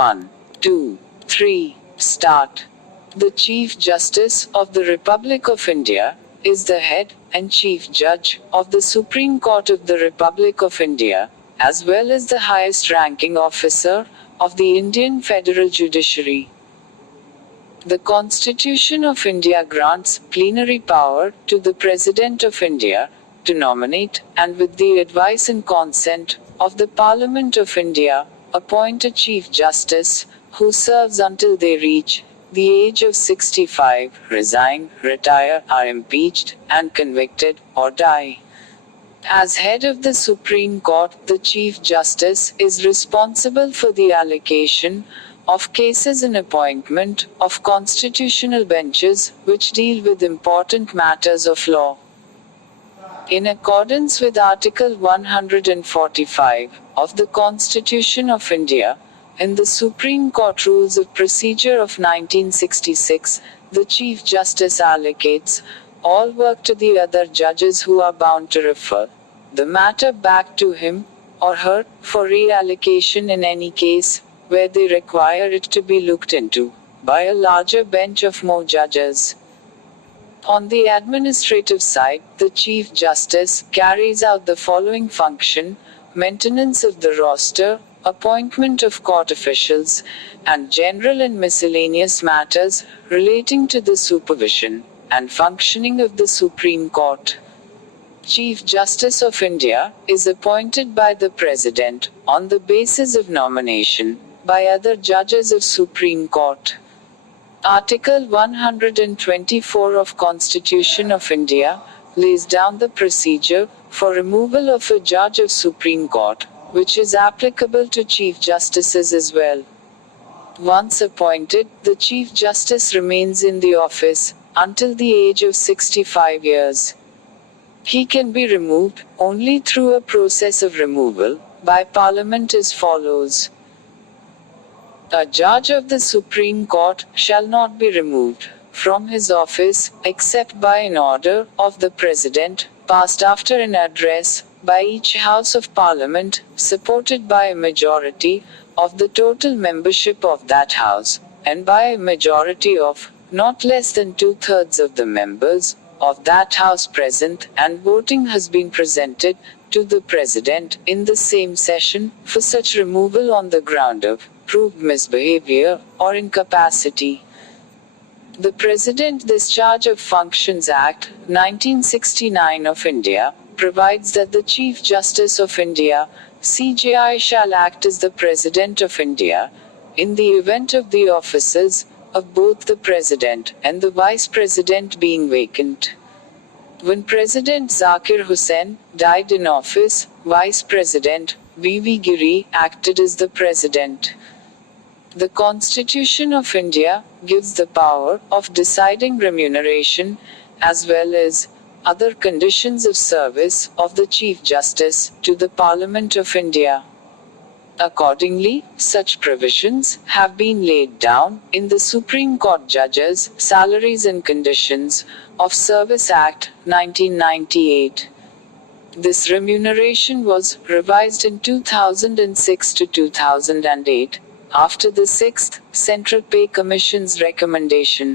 1, 2, 3, start. The Chief Justice of the Republic of India is the head and Chief Judge of the Supreme Court of the Republic of India, as well as the highest ranking officer of the Indian Federal Judiciary. The Constitution of India grants plenary power to the President of India to nominate, and with the advice and consent of the Parliament of India, appoint a Chief Justice, who serves until they reach the age of 65, resign, retire, are impeached, and convicted, or die. As head of the Supreme Court, the Chief Justice is responsible for the allocation of cases and appointment of constitutional benches which deal with important matters of law. In accordance with Article 145 of the Constitution of India, in the Supreme Court Rules of Procedure of 1966, the Chief Justice allocates all work to the other judges who are bound to refer the matter back to him or her for reallocation in any case where they require it to be looked into by a larger bench of more judges. On the administrative side, the Chief Justice carries out the following function: maintenance of the roster, appointment of court officials, and general and miscellaneous matters relating to the supervision and functioning of the Supreme Court. Chief Justice of India is appointed by the President on the basis of nomination by other judges of Supreme Court. Article 124 of Constitution of India lays down the procedure for removal of a judge of Supreme Court, which is applicable to Chief Justices as well. Once appointed, the Chief Justice remains in the office until the age of 65 years. He can be removed only through a process of removal by Parliament as follows. A judge of the Supreme Court shall not be removed from his office except by an order of the President, passed after an address by each House of Parliament, supported by a majority of the total membership of that House, and by a majority of not less than 2/3 of the members of that House present and voting has been presented to the President in the same session for such removal on the ground of proved misbehavior or incapacity. The President Discharge of Functions Act, 1969 of India, provides that the Chief Justice of India, CJI, shall act as the President of India in the event of the offices of both the President and the Vice President being vacant. When President Zakir Hussain died in office, Vice President V.V. Giri acted as the President. The Constitution of India gives the power of deciding remuneration as well as other conditions of service of the Chief Justice to the Parliament of India. Accordingly, such provisions have been laid down in the Supreme Court Judges' Salaries and Conditions of Service Act, 1998. This remuneration was revised in 2006 to 2008 after the 6th Central Pay Commission's recommendation.